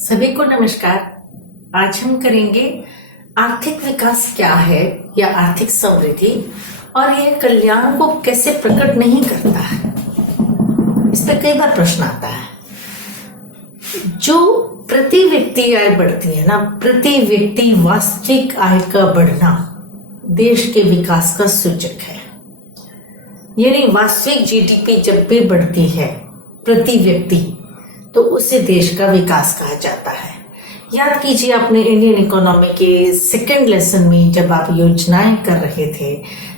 सभी को नमस्कार। आज हम करेंगे आर्थिक विकास क्या है या आर्थिक समृद्धि और यह कल्याण को कैसे प्रकट नहीं करता है। इस पर कई बार प्रश्न आता है। जो प्रति व्यक्ति आय बढ़ती है ना, प्रति व्यक्ति वास्तविक आय का बढ़ना देश के विकास का सूचक है। यानी वास्तविक जीडीपी जब भी बढ़ती है प्रति व्यक्ति, तो उसे देश का विकास कहा जाता है। याद कीजिए, अपने इंडियन इकोनॉमी के सेकंड लेसन में जब आप योजनाएं कर रहे थे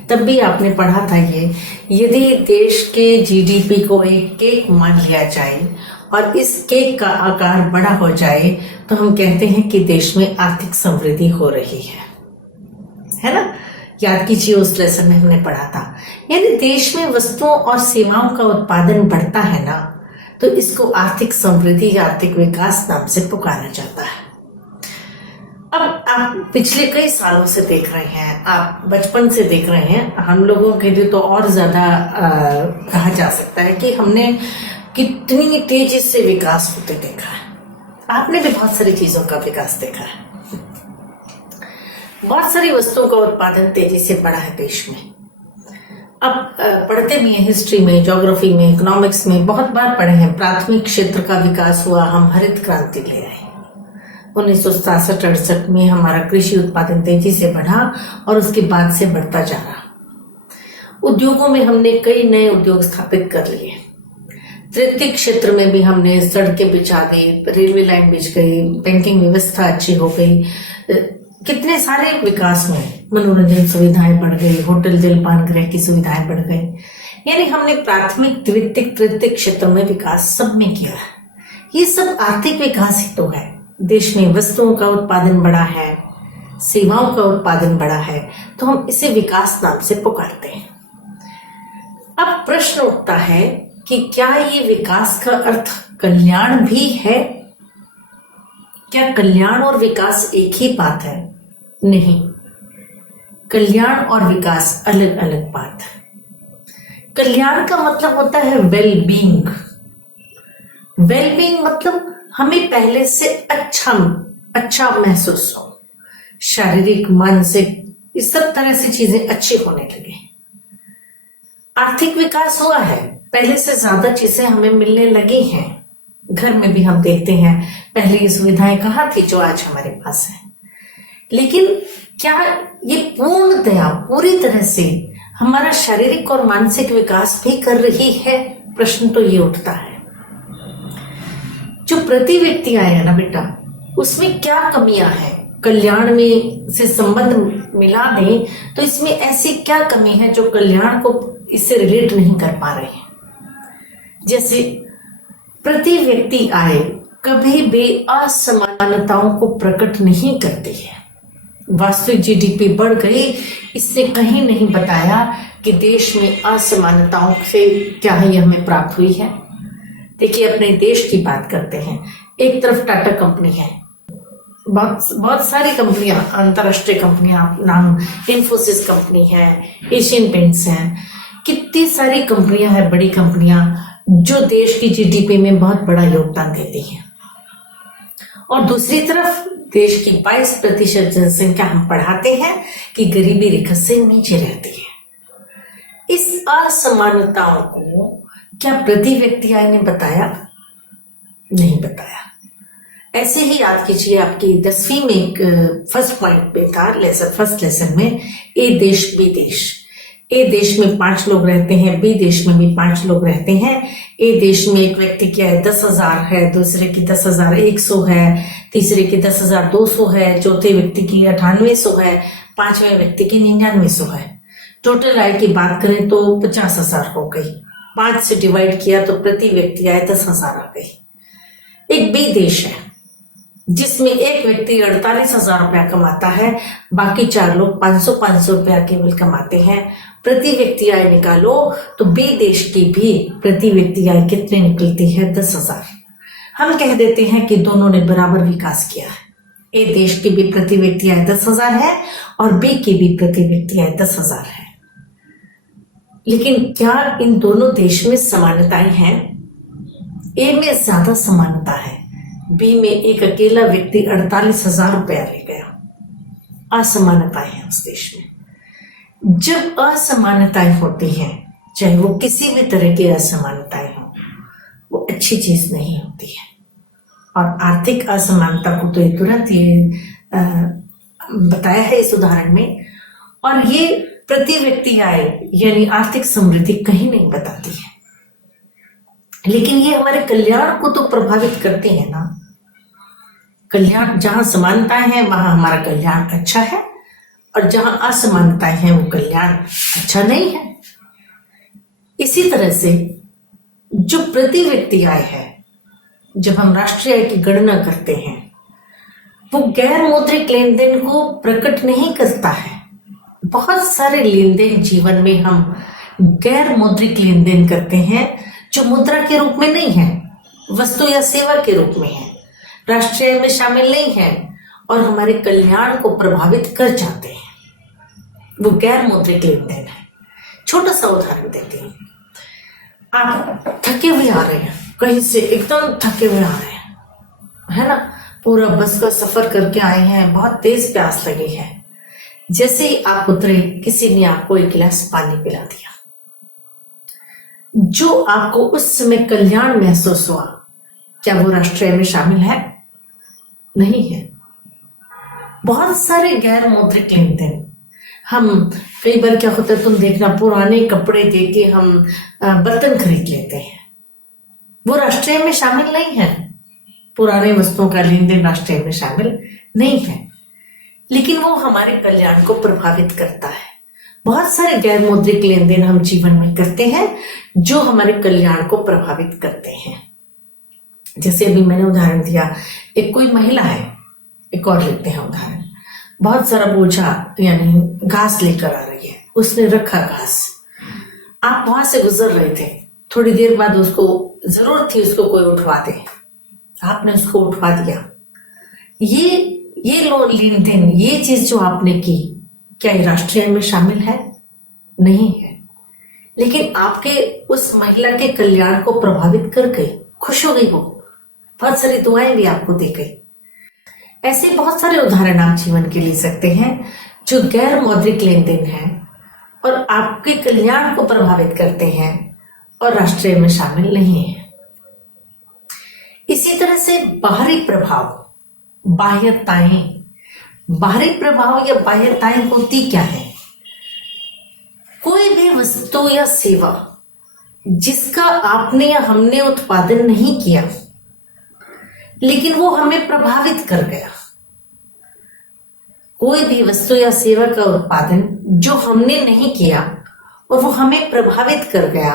तब भी आपने पढ़ा था ये, यदि देश के जीडीपी को एक केक मान लिया जाए और इस केक का आकार बड़ा हो जाए तो हम कहते हैं कि देश में आर्थिक समृद्धि हो रही है ना। याद कीजिए, उस लेसन में हमने पढ़ा था। यानी देश में वस्तुओं और सेवाओं का उत्पादन बढ़ता है ना, तो इसको आर्थिक समृद्धि या आर्थिक विकास नाम से पुकारा जाता है। अब आप पिछले कई सालों से देख रहे हैं, आप बचपन से देख रहे हैं, हम लोगों के लिए तो और ज्यादा कहा जा सकता है कि हमने कितनी तेजी से विकास होते देखा है। आपने भी बहुत सारी चीजों का विकास देखा है। बहुत सारी वस्तुओं का उत्पादन तेजी से बढ़ा है देश में। अब पढ़ते भी हैं, हिस्ट्री में, ज्योग्राफी में, इकोनॉमिक्स में बहुत बार पढ़े हैं। प्राथमिक क्षेत्र का विकास हुआ, हम हरित क्रांति ले आए। 1967-68 में हमारा कृषि उत्पादन तेजी से बढ़ा और उसके बाद से बढ़ता जा रहा। उद्योगों में हमने कई नए उद्योग स्थापित कर लिए। तृतीय क्षेत्र में भी हमने सड़कें बिछा दी, रेलवे लाइन बिछ गई, बैंकिंग व्यवस्था अच्छी हो गई, कितने सारे विकास हुए, मनोरंजन सुविधाएं बढ़ गई, होटल जलपान गृह की सुविधाएं बढ़ गई। यानी हमने प्राथमिक द्वितीयक तृतीय क्षेत्र में विकास सब में किया है। ये सब आर्थिक विकास ही तो है। देश में वस्तुओं का उत्पादन बढ़ा है, सेवाओं का उत्पादन बढ़ा है, तो हम इसे विकास नाम से पुकारते हैं। अब प्रश्न उठता है कि क्या ये विकास का अर्थ कल्याण भी है? क्या कल्याण और विकास एक ही बात है? नहीं, कल्याण और विकास अलग अलग बात है। कल्याण का मतलब होता है वेल बीइंग। वेल बीइंग मतलब हमें पहले से अच्छा महसूस हो, शारीरिक, मानसिक, इस सब तरह से चीजें अच्छी होने लगे। आर्थिक विकास हुआ है, पहले से ज्यादा चीजें हमें मिलने लगी हैं। घर में भी हम देखते हैं, पहले ये सुविधाएं कहाँ थी जो आज हमारे पास है। लेकिन क्या ये पूर्णतया पूरी तरह से हमारा शारीरिक और मानसिक विकास भी कर रही है? प्रश्न तो ये उठता है। जो प्रति व्यक्ति आए है ना बेटा, उसमें क्या कमियां हैं? कल्याण में से संबंध मिला दें तो इसमें ऐसी क्या कमी है जो कल्याण को इससे रिलेट नहीं कर पा रहे हैं? जैसे प्रति व्यक्ति आय कभी भी असमानताओं को प्रकट नहीं करती है। वास्तविक जीडीपी बढ़ गई, इसने कहीं नहीं बताया कि देश में असमानताओं से क्या है, ये हमें प्राप्त हुई है। देखिए, अपने देश की बात करते हैं। एक तरफ टाटा कंपनी है, बहुत सारी कंपनियां, अंतरराष्ट्रीय कंपनियां, नाम इन्फोसिस कंपनी है, एशियन पेंट्स हैं, कितनी सारी कंपनियां हैं, बड़ी कंपनियां जो देश की जीडीपी में बहुत बड़ा योगदान देती हैं। और दूसरी तरफ देश की 22% जनसंख्या हम पढ़ाते हैं कि गरीबी रेखा से नीचे रहती है। इस असमानताओं को क्या प्रति व्यक्ति आय ने बताया? नहीं बताया। ऐसे ही याद कीजिए, आपकी 10वीं में एक फर्स्ट पॉइंट पे था, फर्स्ट लेसन में, ए देश बी देश। ए देश में 5 लोग रहते हैं, बी देश में भी 5 लोग रहते हैं। ए देश में एक व्यक्ति की आय 10,000 है, दूसरे की 10,100 है, तीसरे की 10,200 है, चौथे व्यक्ति की 9800 है, पांचवें व्यक्ति की 9900 है। टोटल आय की बात करें तो 50,000 हो गई। 5 से डिवाइड किया तो प्रति व्यक्ति आय 10,000 आ गई। एक बी देश है जिसमें एक व्यक्ति 48,000 रुपया कमाता है, बाकी 4 लोग 500-500 रुपया केवल कमाते हैं। प्रति व्यक्ति आय निकालो तो बी देश की भी प्रति व्यक्ति आय कितनी निकलती है? 10,000। हम कह देते हैं कि दोनों ने बराबर विकास किया है। ए देश की भी प्रति व्यक्ति आय 10,000 है और बी की भी प्रति व्यक्ति आय 10,000 है। लेकिन क्या इन दोनों देश में समानताएं हैं? ए में ज्यादा समानता है, बी में एक अकेला व्यक्ति 48,000 रुपया ले गया। असमानताएं हैं उस देश में। जब असमानताएं होती हैं, चाहे वो किसी भी तरह की असमानताएं हो, वो अच्छी चीज नहीं होती है। और आर्थिक असमानता को तो ये तुरंत बताया है इस उदाहरण में। और ये प्रति व्यक्ति आय यानी आर्थिक समृद्धि कहीं नहीं बताती है, लेकिन ये हमारे कल्याण को तो प्रभावित करती है ना। कल्याण, जहां समानताएं हैं वहां हमारा कल्याण अच्छा है, और जहां असमानताएं हैं वो कल्याण अच्छा नहीं है। इसी तरह से जो प्रति व्यक्ति आय है, जब हम राष्ट्रीय आय की गणना करते हैं, वो गैर मौद्रिक लेन देन को प्रकट नहीं करता है। बहुत सारे लेन देन जीवन में हम गैर मौद्रिक लेन देन करते हैं जो मुद्रा के रूप में नहीं है, वस्तु या सेवा के रूप में है, राष्ट्रीय आय में शामिल नहीं है और हमारे कल्याण को प्रभावित कर जाते हैं। वो गैर मौद्रिक लेन देन है। छोटा सा उदाहरण देती हूँ। आप थके हुए आ रहे हैं, कहीं से एकदम थके हुए आ रहे हैं, है ना, पूरा बस का सफर करके आए हैं, बहुत तेज प्यास लगी है। जैसे ही आप उतरे, किसी ने आपको एक गिलास पानी पिला दिया। जो आपको उस समय कल्याण महसूस हुआ, क्या वो राष्ट्रीय आय में शामिल है? नहीं है। बहुत सारे गैर मौद्रिक लेन देन, हम कई बार क्या होता है, तुम देखना, पुराने कपड़े देके हम बर्तन खरीद लेते हैं, वो राष्ट्रीय आय में शामिल नहीं है। पुराने वस्तुओं का लेन देन राष्ट्रीय आय में शामिल नहीं है, लेकिन वो हमारे कल्याण को प्रभावित करता है। बहुत सारे गैर मौद्रिक लेन देन हम जीवन में करते हैं जो हमारे कल्याण को प्रभावित करते हैं। जैसे अभी मैंने उदाहरण दिया, एक कोई महिला है, एक और लेते हैं उदाहरण, बहुत सारा बोझा यानी घास लेकर आ रही है, उसने रखा घास, आप वहां से गुजर रहे थे, थोड़ी देर बाद उसको जरूरत थी उसको कोई उठवा दे, आपने उसको उठवा दिया। ये लेन देन, ये चीज जो आपने की, क्या ये राष्ट्रीय आय में शामिल है? नहीं है, लेकिन आपके उस महिला के कल्याण को प्रभावित कर गई, खुश हो गई, वो बहुत सारी दुआएं भी आपको दे गई। ऐसे बहुत सारे उदाहरण आप जीवन के ले सकते हैं जो गैर मौद्रिक लेन देन है और आपके कल्याण को प्रभावित करते हैं और राष्ट्रीय में शामिल नहीं है। इसी तरह से बाहरी प्रभाव, बाह्यताएं, बाहरी प्रभाव या बाह्यताएं होती क्या है? कोई भी वस्तु या सेवा जिसका आपने या हमने उत्पादन नहीं किया, लेकिन वो हमें प्रभावित कर गया। कोई भी वस्तु या सेवा का उत्पादन जो हमने नहीं किया और वो हमें प्रभावित कर गया,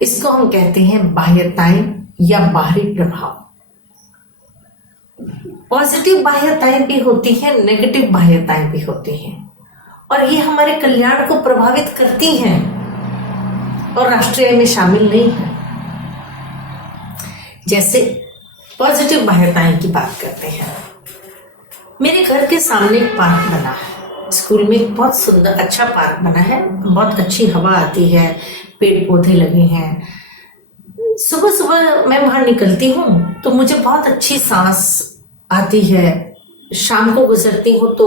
इसको हम कहते हैं बाह्यताएं या बाहरी प्रभाव। पॉजिटिव बाह्यताएं भी होती हैं, नेगेटिव बाह्यताएं भी होती हैं, और ये हमारे कल्याण को प्रभावित करती हैं और राष्ट्रीय आय में शामिल नहीं है। जैसे पॉजिटिव बाह्यताएं की बात करते हैं। मेरे घर के सामने एक पार्क बना है, स्कूल में एक बहुत सुंदर अच्छा पार्क बना है, बहुत अच्छी हवा आती है, पेड़ पौधे लगे हैं। सुबह सुबह मैं वहां निकलती हूँ तो मुझे बहुत अच्छी सांस आती है, शाम को गुजरती हूँ तो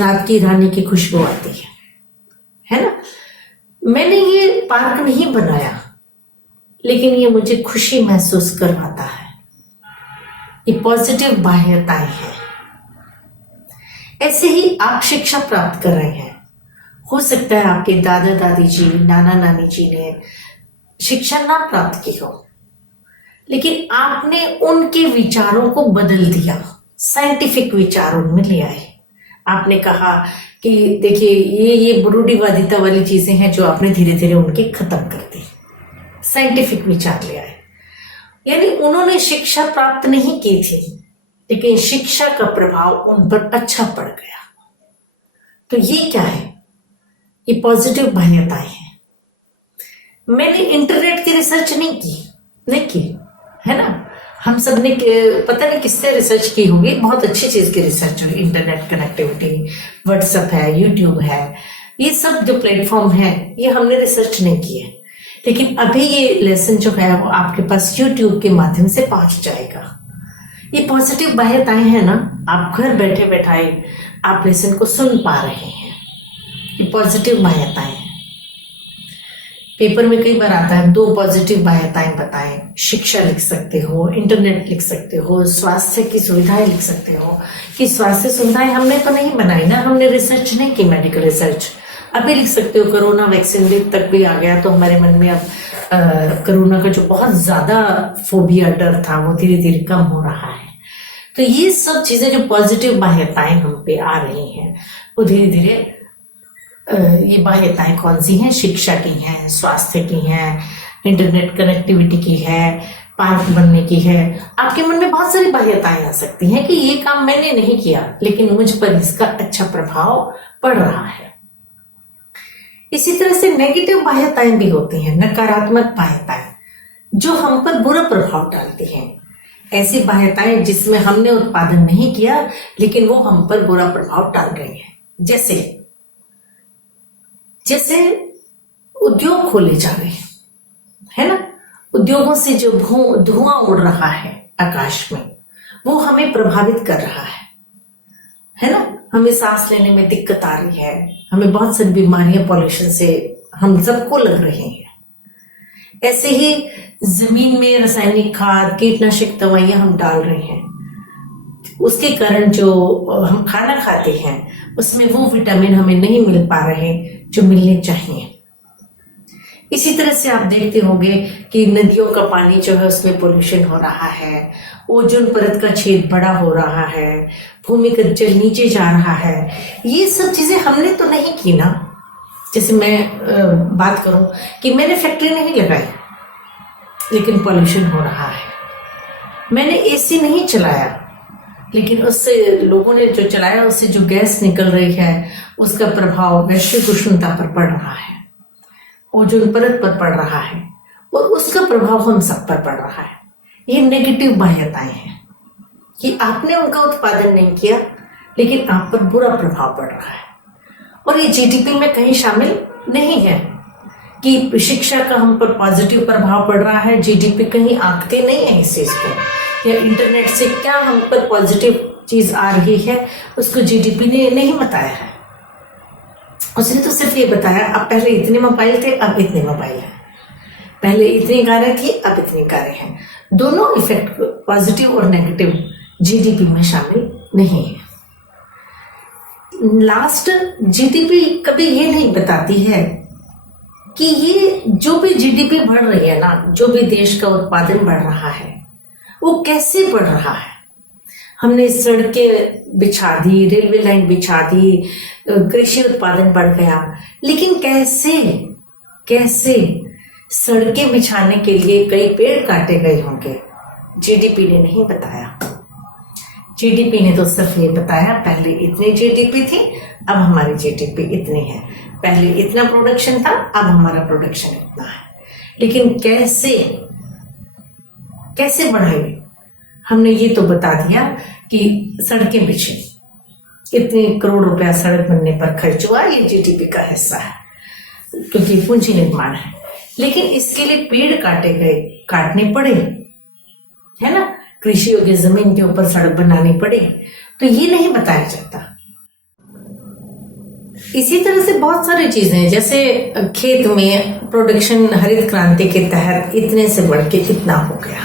रात की रानी की खुशबू आती है ना। मैंने ये पार्क नहीं बनाया, लेकिन ये मुझे खुशी महसूस करवाता है। ये पॉजिटिव बाह्यताएं हैं। ऐसे ही आप शिक्षा प्राप्त कर रहे हैं, हो सकता है आपके दादा दादी जी, नाना नानी जी ने शिक्षा ना प्राप्त की हो, लेकिन आपने उनके विचारों को बदल दिया, साइंटिफिक विचार उनमें ले आए। आपने कहा कि देखिए ये रूढ़िवादिता वाली चीजें हैं जो आपने धीरे धीरे उनकी खत्म कर दी, साइंटिफिक विचार ले आए। यानी उन्होंने शिक्षा प्राप्त नहीं की थी, लेकिन शिक्षा का प्रभाव उन पर अच्छा पड़ गया। तो ये क्या है? ये पॉजिटिव बाह्यताएं हैं। मैंने इंटरनेट की रिसर्च नहीं की, है ना। हम सब ने पता नहीं किससे रिसर्च की होगी, बहुत अच्छी चीज की रिसर्च हुई। इंटरनेट कनेक्टिविटी, व्हाट्सएप है, यूट्यूब है, ये सब जो प्लेटफॉर्म है, ये हमने रिसर्च नहीं की है, लेकिन अभी ये लेसन जो है वो आपके पास यूट्यूब के माध्यम से पहुंच जाएगा। ये पॉजिटिव बाह्यताएं हैं ना, आप घर बैठे बैठाए आप लेसन को सुन पा रहे हैं, ये पॉजिटिव बाह्यताएं हैं। पेपर में कई बार आता है 2 पॉजिटिव बाह्यताएं बताएं। शिक्षा लिख सकते हो, इंटरनेट लिख सकते हो, स्वास्थ्य की सुविधाएं लिख सकते हो। कि स्वास्थ्य सुविधाएं हमने तो नहीं बनाई ना, हमने रिसर्च नहीं की, मेडिकल रिसर्च। अभी लिख सकते हो कोरोना वैक्सीन तक भी आ गया, तो हमारे मन में अब कोरोना का जो बहुत ज्यादा फोबिया, डर था, वो धीरे धीरे कम हो रहा है। तो ये सब चीजें जो पॉजिटिव बाह्यताएं हम पे आ रही हैं, वो धीरे धीरे ये बाह्यताएं कौन सी हैं? शिक्षा की हैं, स्वास्थ्य की हैं, इंटरनेट कनेक्टिविटी की है, पार्क बनने की है। आपके मन में बहुत सारी बाह्यताएं आ सकती हैं कि ये काम मैंने नहीं किया, लेकिन मुझ पर इसका अच्छा प्रभाव पड़ रहा है। इसी तरह से नेगेटिव बाह्यताएं भी होती हैं, नकारात्मक बाह्यताएं जो हम पर बुरा प्रभाव डालती हैं। ऐसी बाह्यताएं जिसमें हमने उत्पादन नहीं किया, लेकिन वो हम पर बुरा प्रभाव डाल रही हैं। जैसे उद्योग खोले जा रहे हैं, है ना, उद्योगों से जो धुआं उड़ रहा है आकाश में, वो हमें प्रभावित कर रहा है ना। हमें सांस लेने में दिक्कत आ रही है, हमें बहुत सारी बीमारियां पॉल्यूशन से हम सबको लग रही हैं। ऐसे ही जमीन में रासायनिक खाद, कीटनाशक दवाइयां हम डाल रहे हैं, उसके कारण जो हम खाना खाते हैं उसमें वो विटामिन हमें नहीं मिल पा रहे जो मिलने चाहिए। इसी तरह से आप देखते होंगे कि नदियों का पानी जो है उसमें पोल्यूशन हो रहा है, ओजोन परत का छेद बड़ा हो रहा है, भूमिगत जल नीचे जा रहा है। ये सब चीजें हमने तो नहीं की ना। जैसे मैं बात करूं कि मैंने फैक्ट्री नहीं लगाई, लेकिन पोल्यूशन हो रहा है। मैंने एसी नहीं चलाया, लेकिन उससे लोगों ने जो चलाया, उससे जो गैस निकल रही है उसका प्रभाव वैश्विक उष्णता पर पड़ रहा है, ओजोन परत पर पड़ रहा है, और उसका प्रभाव हम सब पर पड़ रहा है। ये नेगेटिव बाह्यताएं हैं कि आपने उनका उत्पादन नहीं किया, लेकिन आप पर बुरा प्रभाव पड़ रहा है। और ये जीडीपी में कहीं शामिल नहीं है कि शिक्षा का हम पर पॉजिटिव प्रभाव पड़ रहा है। जीडीपी कहीं आंकते नहीं है इस चीज को, या इंटरनेट से क्या हम पर पॉजिटिव चीज आ रही है उसको जीडीपी ने नहीं बताया है। उसने तो सिर्फ ये बताया अब पहले इतने मोबाइल थे, अब इतने मोबाइल हैं, पहले इतनी कारें थी, अब इतनी कारें हैं। दोनों इफेक्ट पॉजिटिव और नेगेटिव जीडीपी में शामिल नहीं है। लास्ट जीडीपी कभी ये नहीं बताती है कि ये जो भी जीडीपी बढ़ रही है ना, जो भी देश का उत्पादन बढ़ रहा है, वो कैसे बढ़ रहा है। हमने सड़कें बिछा दी, रेलवे लाइन बिछा दी, कृषि उत्पादन बढ़ गया, लेकिन कैसे सड़कें बिछाने के लिए कई पेड़ काटे गए होंगे, जीडीपी ने नहीं बताया। जीडीपी ने तो सिर्फ ये बताया पहले इतनी जीडीपी थी, अब हमारी जीडीपी इतनी है, पहले इतना प्रोडक्शन था, अब हमारा प्रोडक्शन इतना है। लेकिन कैसे बढ़ाई, हमने ये तो बता दिया कि सड़कें बिछी, इतने करोड़ रुपया सड़क बनने पर खर्च हुआ, ये जीडीपी का हिस्सा है क्योंकि पूंजी निर्माण है। लेकिन इसके लिए पेड़ काटने पड़े, है ना, कृषि योग्य जमीन के ऊपर सड़क बनानी पड़े, तो ये नहीं बताया जाता। इसी तरह से बहुत सारी चीजें, जैसे खेत में प्रोडक्शन हरित क्रांति के तहत इतने से बढ़ के कितना हो गया,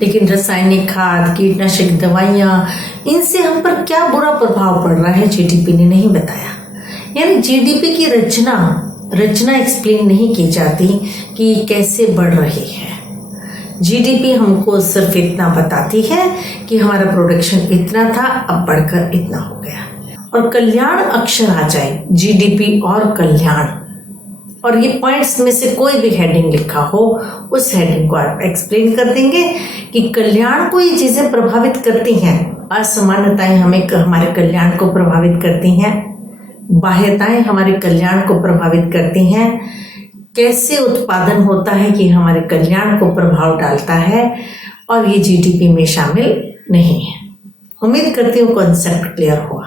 लेकिन रासायनिक खाद, कीटनाशक दवाइयां, इनसे हम पर क्या बुरा प्रभाव पड़ रहा है जीडीपी ने नहीं बताया। यानी जीडीपी की रचना एक्सप्लेन नहीं की जाती कि कैसे बढ़ रही है। जीडीपी हमको सिर्फ इतना बताती है कि हमारा प्रोडक्शन इतना था, अब बढ़कर इतना हो गया, और कल्याण अक्षर आ जाए, जीडीपी और कल्याण, और ये पॉइंट्स में से कोई भी हेडिंग लिखा हो, उस हेडिंग को आप एक्सप्लेन कर देंगे कि कल्याण को ये चीजें प्रभावित करती हैं, असमानताएं हमारे कल्याण को प्रभावित करती हैं, बाह्यताएं हमारे कल्याण को प्रभावित करती हैं, कैसे उत्पादन होता है कि हमारे कल्याण को प्रभाव डालता है, और ये जीडीपी में शामिल नहीं है। उम्मीद करती हूँ कॉन्सेप्ट क्लियर हुआ।